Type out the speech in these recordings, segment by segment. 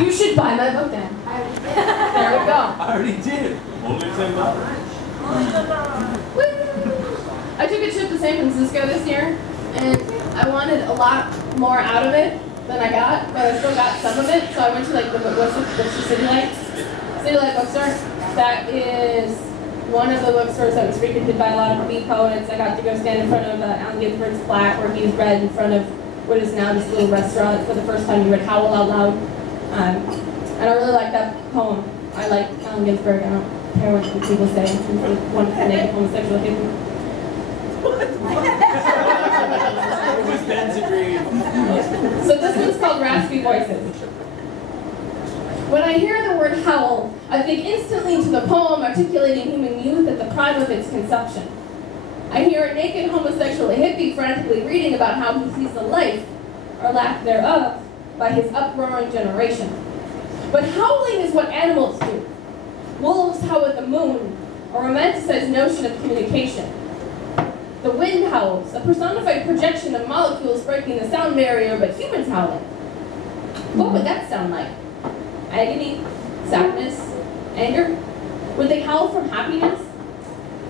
You should buy my book then. There we go. I already did. Only $10. I took a trip to San Francisco this year, and I wanted a lot more out of it than I got, but I still got some of it. So I went to like what's the City Light bookstore. That is one of the bookstores that was frequented by a lot of beat poets. I got to go stand in front of Allen Ginsberg's plaque where he was read in front of what is now this little restaurant. For the first time, he read Howl Out Loud. And I really like that poem. I like Allen Ginsberg. I don't care what people say. He's a wonderful naked homosexual hippie. So this one's called Raspy Voices. When I hear the word howl, I think instantly to the poem articulating human youth at the prime of its conception. I hear a naked homosexual hippie frantically reading about how he sees the life, or lack thereof, by his uproaring generation. But howling is what animals do. Wolves howl at the moon, a romanticized notion of communication. The wind howls, a personified projection of molecules breaking the sound barrier, but humans howling. What would that sound like? Agony? Sadness? Anger? Would they howl from happiness?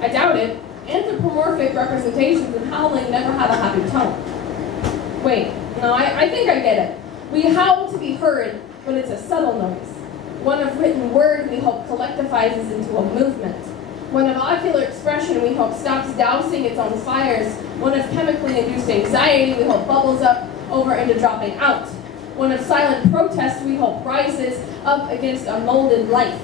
I doubt it. Anthropomorphic representations of howling never have a happy tone. Wait, no, I think I get it. We howl to be heard, but it's a subtle noise. One of written word we hope collectivizes into a movement. One of ocular expression we hope stops dousing its own fires. One of chemically induced anxiety we hope bubbles up over into dropping out. One of silent protest we hope rises up against a molded life.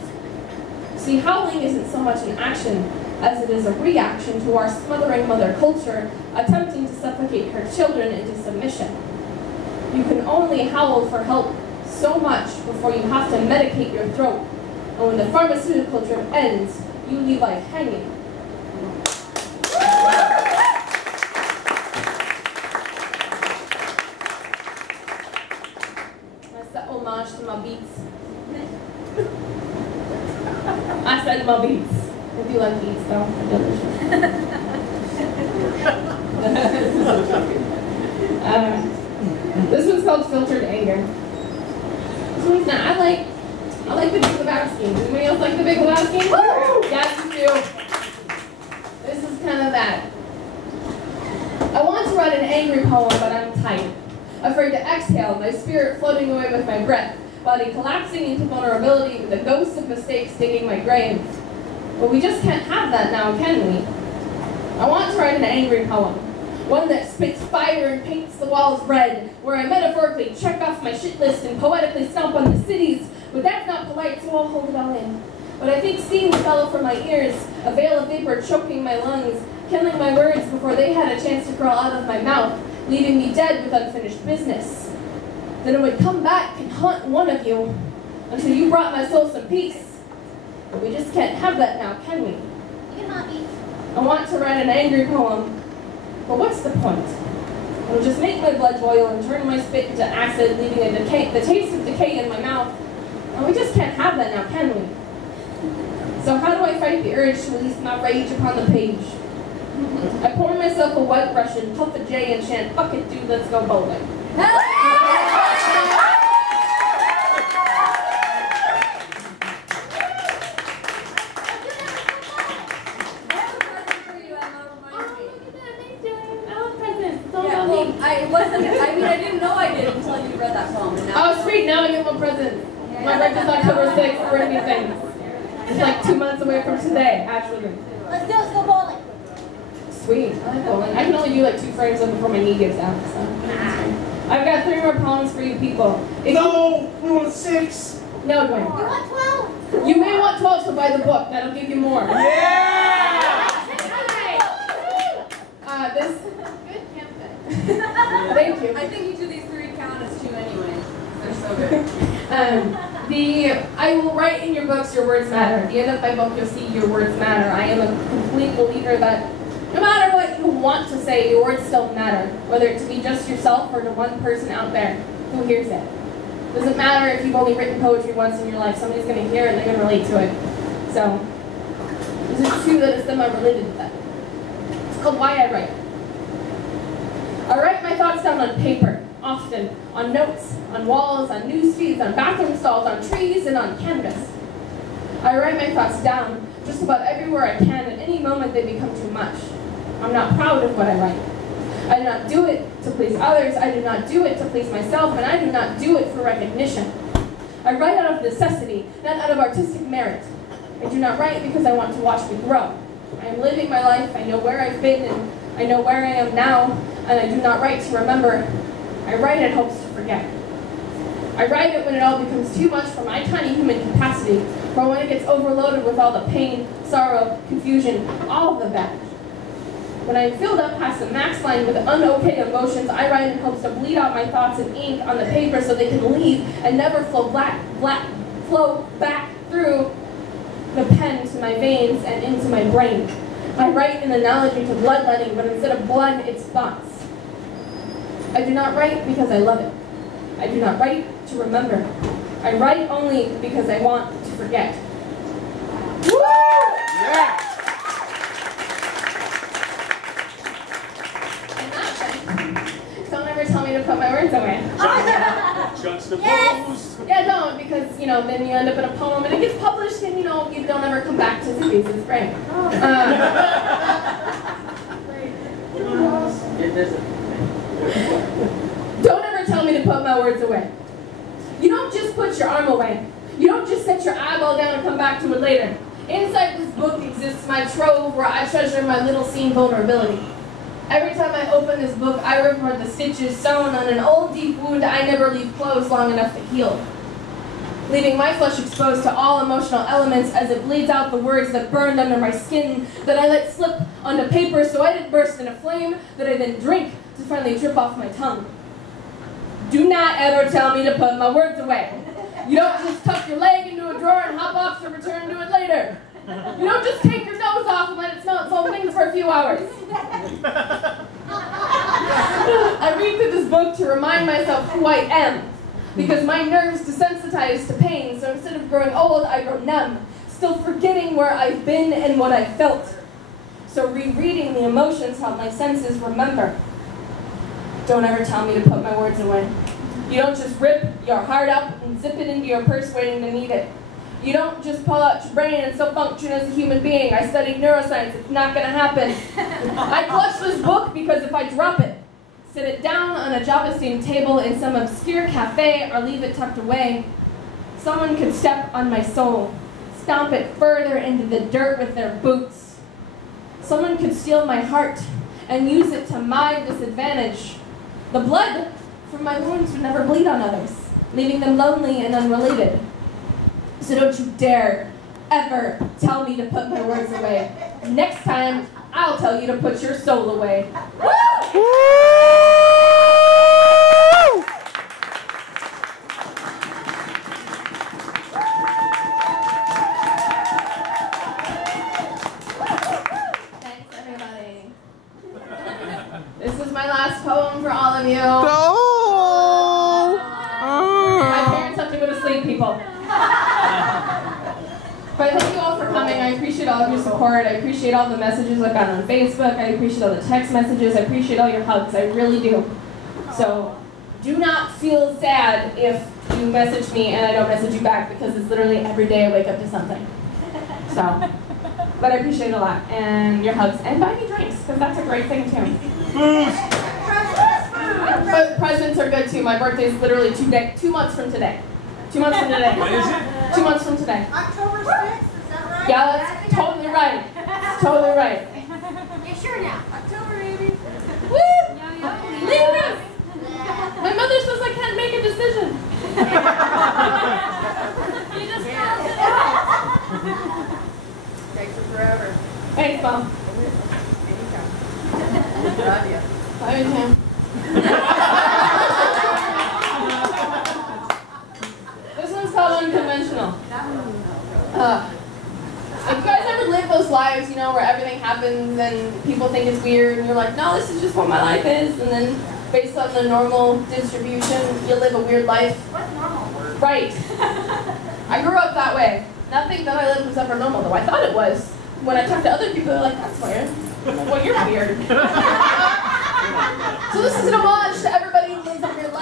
See, howling isn't so much an action as it is a reaction to our smothering mother culture attempting to suffocate her children into submission. You can only howl for help so much before you have to medicate your throat. And when the pharmaceutical drip ends, you leave life hanging. That's the homage to my beats. I said my beats. I do like beats though, they're delicious. This one's called Filtered Anger. This one's not, I like the Big Lebowski. Does anybody else like the Big Lebowski? Woo! Yes, you do. This is kind of that. I want to write an angry poem, but I'm tight. Afraid to exhale, my spirit floating away with my breath, body collapsing into vulnerability with the ghosts of mistakes digging my grave. But we just can't have that now, can we? I want to write an angry poem. One that spits fire and paints the walls red, where I metaphorically check off my shit list and poetically stomp on the cities. But that's not polite, so I'll hold it all in. But I think steam fell from my ears, a veil of vapor choking my lungs, killing my words before they had a chance to crawl out of my mouth, leaving me dead with unfinished business. Then I would come back and haunt one of you until you brought my soul some peace. But we just can't have that now, can we? You cannot be. I want to write an angry poem, but what's the point? It'll just make my blood boil and turn my spit into acid, leaving the taste of decay in my mouth. And we just can't have that now, can we? So how do I fight the urge to release my rage upon the page? I pour myself a white Russian, puff a J, and chant, "Fuck it, dude, let's go bowling." I didn't know I did until you read that poem. And now Oh, sweet, now I get my present. My birthday's October 6th, bring me things. It's like 2 months away from today, actually. let's go bowling. Sweet, I like bowling. I can only do like 2 frames before my knee gives out, so. I've got 3 more poems for you people. We want 6. No, Dwayne. You want 12? You may want 12, so buy the book. That'll give you more. Yeah! This. Good camping. Thank you. I think each of these 3 count as 2 anyway. They're so good. I will write in your books your words matter. At the end of my book, you'll see your words matter. I am a complete believer that no matter what you want to say, your words still matter. Whether it to be just yourself or to one person out there who hears it. Doesn't matter if you've only written poetry once in your life. Somebody's going to hear it and they're going to relate to it. So, these are 2 that are semi-related to that. It's called Why I Write. I write my thoughts down on paper, often on notes, on walls, on news feeds, on bathroom stalls, on trees, and on canvas. I write my thoughts down just about everywhere I can. At any moment they become too much. I'm not proud of what I write. I do not do it to please others. I do not do it to please myself, and I do not do it for recognition. I write out of necessity, not out of artistic merit. I do not write because I want to watch me grow. I am living my life. I know where I've been, and I know where I am now, and I do not write to remember. I write in hopes to forget. I write it when it all becomes too much for my tiny human capacity, or when it gets overloaded with all the pain, sorrow, confusion, all of the bad. When I'm filled up past the max line with un-okay emotions, I write in hopes to bleed out my thoughts in ink on the paper so they can leave and never flow back through the pen to my veins and into my brain. I write an analogy to bloodletting, but instead of blood, it's thoughts. I do not write because I love it. I do not write to remember. I write only because I want to forget. Woo! Yeah! Don't ever tell me to put my words away. Juxtaposed. Yes! Yeah, don't, because, then you end up in a poem and it gets published and, you don't ever come back to the pieces, right? Don't ever tell me to put my words away. You don't just put your arm away. You don't just set your eyeball down and come back to it later. Inside this book exists my trove where I treasure my little scene vulnerability. Every time I open this book, I remember the stitches sewn on an old deep wound I never leave closed long enough to heal, leaving my flesh exposed to all emotional elements as it bleeds out the words that burned under my skin, that I let slip onto paper so I didn't burst in a flame, that I then drink to finally drip off my tongue. Do not ever tell me to put my words away. You don't just tuck your leg into a drawer and hop off to return to it later. You don't just take your nose off and let it smell its own things for a few hours. I read through this book to remind myself who I am, because my nerves desensitize to pain, so instead of growing old, I grow numb, still forgetting where I've been and what I've felt. So rereading the emotions help my senses remember. Don't ever tell me to put my words away. You don't just rip your heart up and zip it into your purse waiting to need it. You don't just pull out your brain and still function as a human being. I studied neuroscience. It's not going to happen. I clutch this book because if I drop it, sit it down on a Java-steamed table in some obscure cafe or leave it tucked away, someone could step on my soul, stomp it further into the dirt with their boots. Someone could steal my heart and use it to my disadvantage. The blood from my wounds would never bleed on others, leaving them lonely and unrelated. So don't you dare ever tell me to put my words away. Next time, I'll tell you to put your soul away. Woo! Thanks, everybody. This is my last poem for all of you. My parents have to go to sleep, people. But thank you all for coming. I appreciate all of your support. I appreciate all the messages I've gotten on Facebook. I appreciate all the text messages. I appreciate all your hugs. I really do. So do not feel sad if you message me and I don't message you back, because it's literally every day I wake up to something. So, but I appreciate it a lot. And your hugs. And buy me drinks, because that's a great thing too. But presents are good too. My birthday is literally 2 months from today. 2 months from today. When is it? 2 months from today. October 6th, is that right? Yeah, that's totally right. That's totally right. You sure now? October, baby. Woo! Leave this! My mother says I can't make a decision. You just spelled it out. Takes her forever. Thanks, Mom. Anytime. Love you. Bye, Tim. This one's called Unconventional. If you guys ever live those lives, where everything happens and people think it's weird, and you're like, no, this is just what my life is, and then based on the normal distribution, you live a weird life. What's normal? Right. I grew up that way. Nothing that I lived was ever normal, though. I thought it was. When I talk to other people, they're like, that's weird. I'm like, well, you're weird. So this is an homage to everybody who lives a weird life.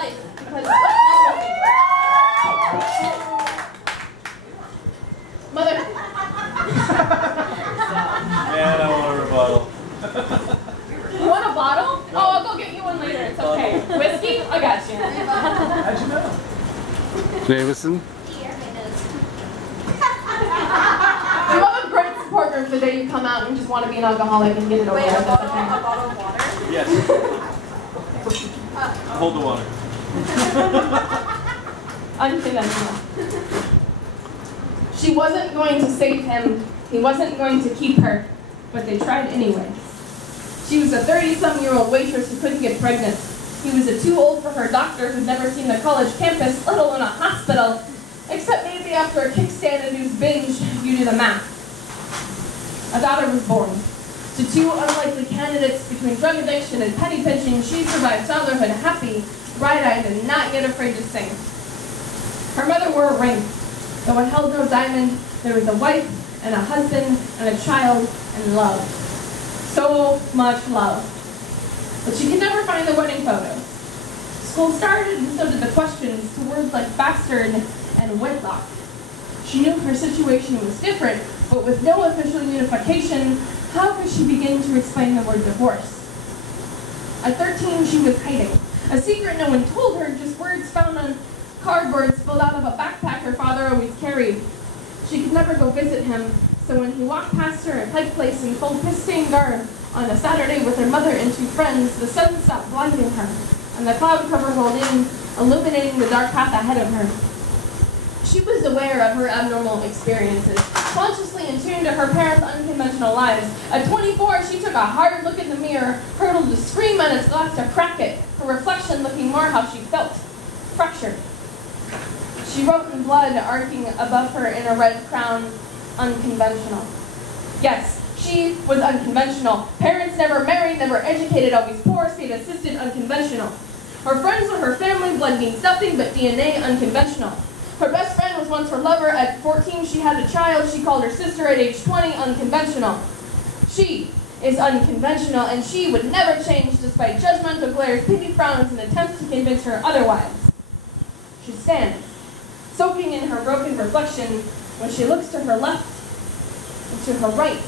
You want a bottle? Oh, I'll go get you one later. It's okay. Whiskey? I got you. How'd you know? Jameson? You have a great support group the day you come out and just want to be an alcoholic and get it over Wait, with. a That's okay. bottle of water? Yes. Hold the water. Unconventional. She wasn't going to save him. He wasn't going to keep her. But they tried anyway. She was a 30-some-year-old waitress who couldn't get pregnant. He was too old for her doctor who'd never seen the college campus, let alone a hospital, except maybe after a kickstand-induced binge, you do the math. A daughter was born. To two unlikely candidates between drug addiction and penny pinching, she survived fatherhood happy, bright-eyed, and not yet afraid to sing. Her mother wore a ring. Though it held no diamond, there was a wife and a husband and a child and love. So much love. But she could never find the wedding photo. School started, and so did the questions to words like bastard and wedlock. She knew her situation was different, but with no official unification, how could she begin to explain the word divorce? At 13, she was hiding. A secret no one told her, just words found on cardboard spilled out of a backpack her father always carried. She could never go visit him, so when he walked past her at Pike Place in full piss-stained garb on a Saturday with her mother and two friends, the sun stopped blinding her, and the cloud cover rolled in, illuminating the dark path ahead of her. She was aware of her abnormal experiences, consciously in tune to her parents' unconventional lives. At 24, she took a hard look in the mirror, hurtled to scream at its glass to crack it, her reflection looking more how she felt, fractured. She wrote in blood, arcing above her in a red crown, unconventional. Yes, she was unconventional. Parents never married, never educated, always poor, state-assisted, unconventional. Her friends were her family, blood means nothing but DNA, unconventional. Her best friend was once her lover. At 14, she had a child. She called her sister at age 20, unconventional. She is unconventional, and she would never change despite judgmental glares, pity frowns, and attempts to convince her otherwise. She stands, soaking in her broken reflection, when she looks to her left and to her right,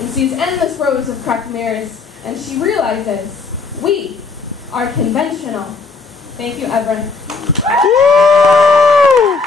and sees endless rows of cracked mirrors, and she realizes we are conventional. Thank you, Everett. Woo!